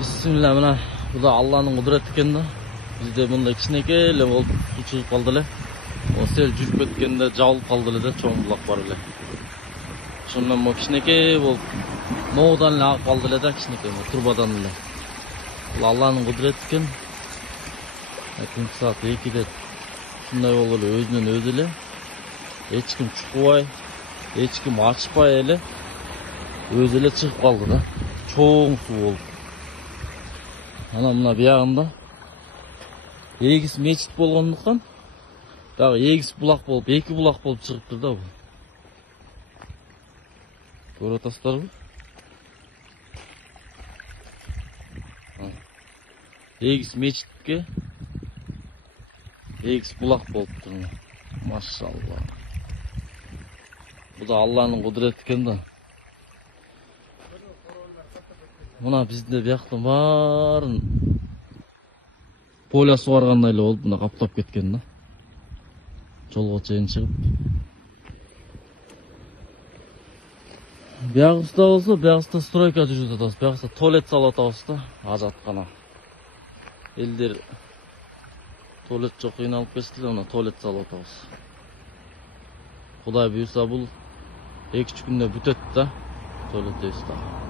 Bismillah, mana bu da Allah'ın kudreti ekan da. Bizde bunda kichineke ele oldu, su chiqib qoldi ele. O sel жүрүп кеткенде жабылып калды эле да, чоң булак бар эле. Ошондон мо кичинекей болуп ноодон эле агып калды эле да, кичинекей турбадан эле. Бул Алланын кудрети экен. Түнкү саат 2-де ушундай болуп эле өзүнөн өзү эле эч ким чукпай, эч ким ачпай эле өзү эле чыгып калды да. Чоң суу болуп. Ана мына биягында эгиз мечит болгондуктан дагы эгиз булак болуп, эки булак болуп чыгыптыр да бул. Көрүп атасыздарбы? Эгиз мечитке эгиз булак болуптур. Машалла. Бул да Алланын кудрети экен да. Мына бизде бияктын баарын поля сугаргандай эле болуп, мына каптап кеткен да. Жолго чейин чыгып. Биягыбызда болсо, биягыбызда стройка жүрүп атабыз. Биягыбызда туалет салып атабыз да, ажаткана. Элдер туалет жок, кыйналып кетти да, мына туалет салып атабыз. Кудай буйрса бул 2-3 күндө бүтөт да, туалетибиз да.